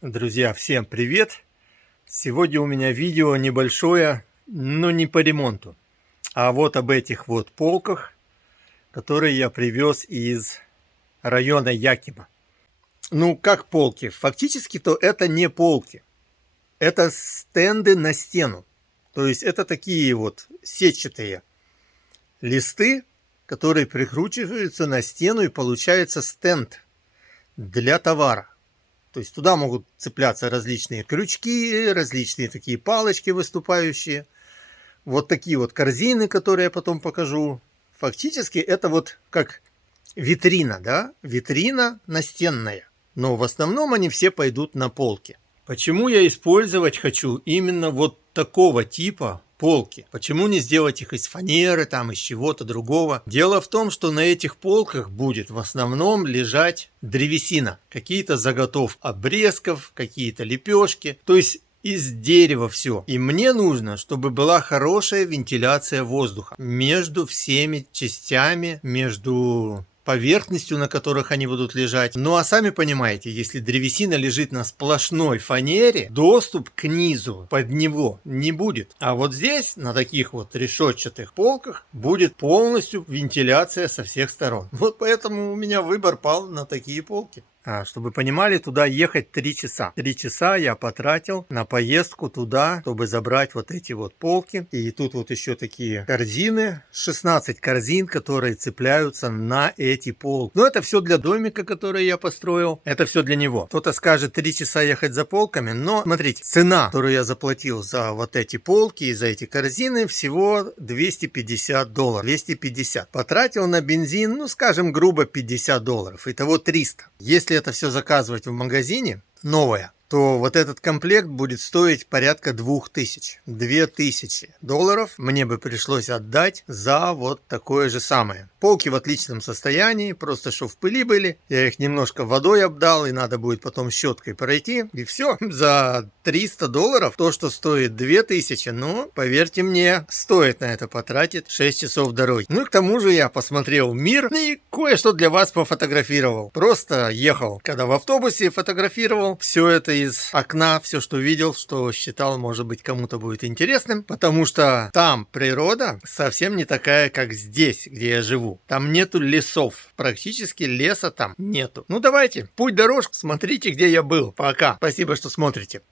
Друзья, всем привет! Сегодня у меня видео небольшое, но не по ремонту, а вот об этих вот полках, которые я привез из района Якима. Ну, как полки? Фактически-то это не полки, это стенды на стену. То есть это такие вот сетчатые листы, которые прикручиваются на стену, и получается стенд для товара. То есть туда могут цепляться различные крючки, различные такие палочки выступающие. Вот такие вот корзины, которые я потом покажу. Фактически это вот как витрина, да? Витрина настенная. Но в основном они все пойдут на полки. Почему я использовать хочу именно вот такого типа полки? Почему не сделать их из фанеры, там, из чего-то другого? Дело в том, что на этих полках будет в основном лежать древесина. Какие-то заготовки обрезков, какие-то лепешки. То есть из дерева все. И мне нужно, чтобы была хорошая вентиляция воздуха между всеми частями, между поверхностью, на которых они будут лежать. Ну а сами понимаете, если древесина лежит на сплошной фанере, доступ к низу под него не будет. А вот здесь, на таких вот решетчатых полках, будет полностью вентиляция со всех сторон. Вот поэтому у меня выбор пал на такие полки. Чтобы понимали, туда ехать 3 часа. 3 часа я потратил на поездку туда, чтобы забрать вот эти вот полки. И тут вот еще такие корзины. 16 корзин, которые цепляются на эти полки. Но это все для домика, который я построил. Это все для него. Кто-то скажет 3 часа ехать за полками. Но смотрите, цена, которую я заплатил за вот эти полки и за эти корзины, всего $250. 250. Потратил на бензин, ну скажем, грубо $50. Итого 300. Если это все заказывать в магазине новое, то вот этот комплект будет стоить порядка $2000. $2000 мне бы пришлось отдать за вот такое же самое. Полки в отличном состоянии, просто что в пыли были. Я их немножко водой обдал, и надо будет потом щеткой пройти. И все, за $300 то, что стоит 2000, ну, поверьте мне, стоит на это потратить 6 часов дороги. Ну и к тому же я посмотрел мир и кое-что для вас пофотографировал. Просто ехал, когда в автобусе фотографировал все это из окна, все, что видел, что считал, может быть, кому-то будет интересным, потому что там природа совсем не такая, как здесь, где я живу. Там нету лесов, практически леса там нету. Ну давайте, путь дорожка, смотрите, где я был. Пока. Спасибо, что смотрите.